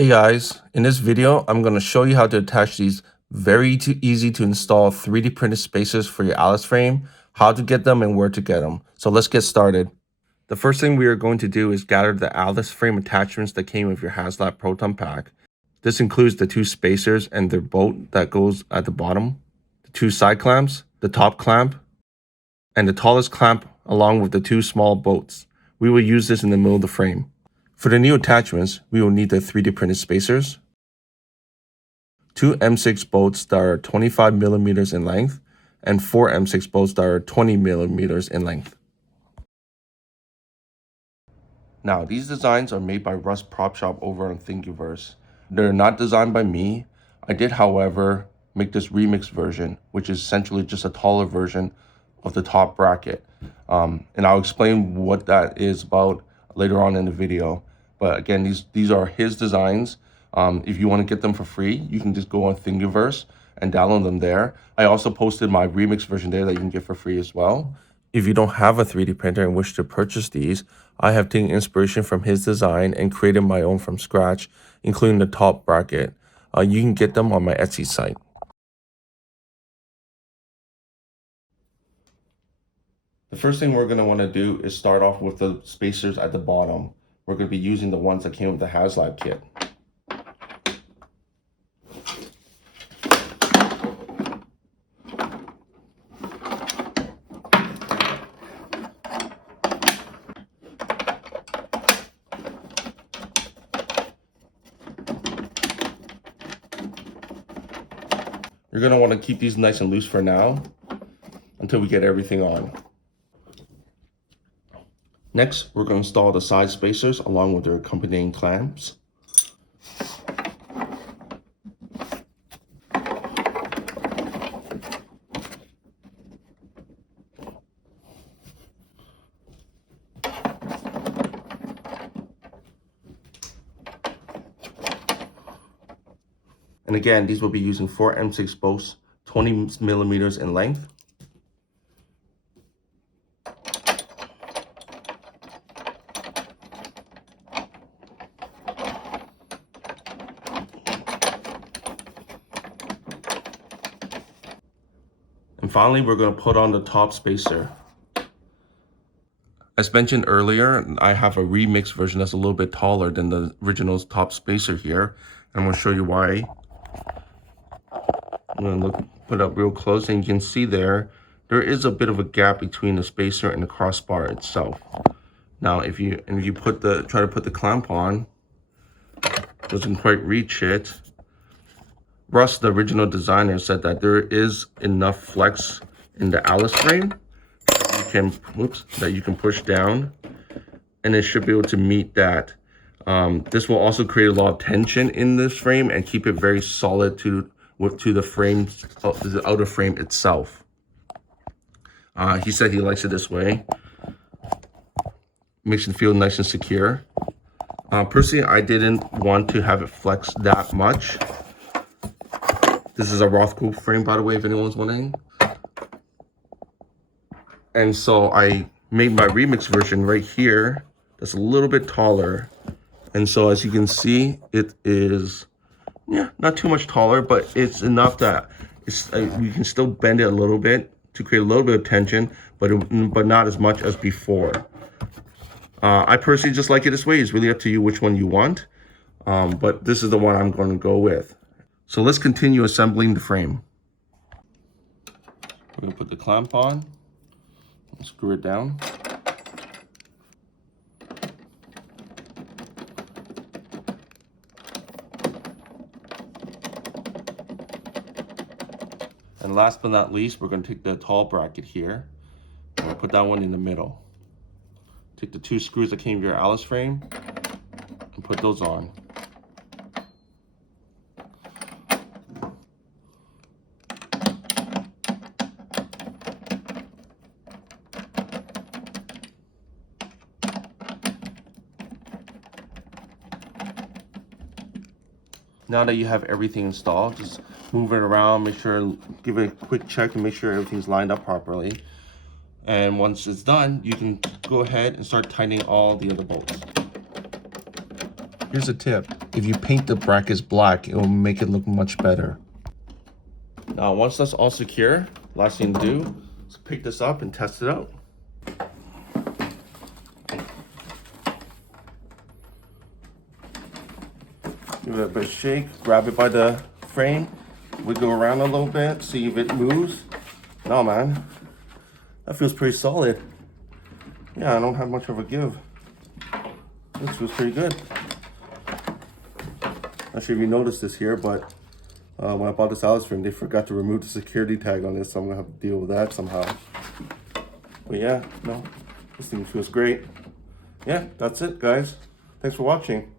Hey guys, in this video, I'm going to show you how to attach these very easy to install 3D printed spacers for your Alice frame, how to get them and where to get them. So let's get started. The first thing we are going to do is gather the Alice frame attachments that came with your Haslab Proton pack. This includes the 2 spacers and their bolt that goes at the bottom, the 2 side clamps, the top clamp, and the tallest clamp along with the 2 small bolts. We will use this in the middle of the frame. For the new attachments, we will need the 3D printed spacers, 2 M6 bolts that are 25 millimeters in length, and 4 M6 bolts that are 20 millimeters in length. Now, these designs are made by Russ Prop Shop over on Thingiverse. They're not designed by me. I did, however, make this remix version, which is essentially just a taller version of the top bracket. And I'll explain what that is about later on in the video. But again, these are his designs. If you want to get them for free, you can just go on Thingiverse and download them there. I also posted my remix version there that you can get for free as well. If you don't have a 3D printer and wish to purchase these, I have taken inspiration from his design and created my own from scratch, including the top bracket. You can get them on my Etsy site. The first thing we're going to want to do is start off with the spacers at the bottom. We're going to be using the ones that came with the Haslab kit. You're going to want to keep these nice and loose for now until we get everything on. Next, we're going to install the side spacers along with their accompanying clamps. And again, these will be using 4 M6 bolts, 20 millimeters in length. And finally, we're going to put on the top spacer. As mentioned earlier, I have a remix version that's a little bit taller than the original top spacer here. And I'm going to show you why. I'm going to put up real close, and you can see there is a bit of a gap between the spacer and the crossbar itself. Now, if you try to put the clamp on, doesn't quite reach it. Russ, the original designer, said that there is enough flex in the Alice frame that you can push down, and it should be able to meet that. This will also create a lot of tension in this frame and keep it very solid to the frame, the outer frame itself. He said he likes it this way. Makes it feel nice and secure. Personally, I didn't want to have it flex that much. This is a Rothko frame, by the way, if anyone's wondering. And so I made my remix version right here that's a little bit taller. And so as you can see, it is, not too much taller, but it's enough that you can still bend it a little bit to create a little bit of tension, but not as much as before. I personally just like it this way. It's really up to you which one you want. But this is the one I'm going to go with. So let's continue assembling the frame. We're going to put the clamp on, screw it down. And last but not least, we're going to take the tall bracket here, and we'll put that one in the middle. Take the 2 screws that came with your Alice frame and put those on. Now that you have everything installed, just move it around, give it a quick check and make sure everything's lined up properly. And once it's done, you can go ahead and start tightening all the other bolts. Here's a tip. if you paint the brackets black, it will make it look much better. Now, once that's all secure, last thing to do is pick this up and test it out. Give it a bit of shake, grab it by the frame, wiggle around a little bit, see if it moves. No, man, that feels pretty solid. Yeah, I don't have much of a give. This feels pretty good. Not sure if you noticed this here, but when I bought this Alice frame, they forgot to remove the security tag on this, so I'm gonna have to deal with that somehow. But yeah, no, this thing feels great. Yeah, that's it, guys. Thanks for watching.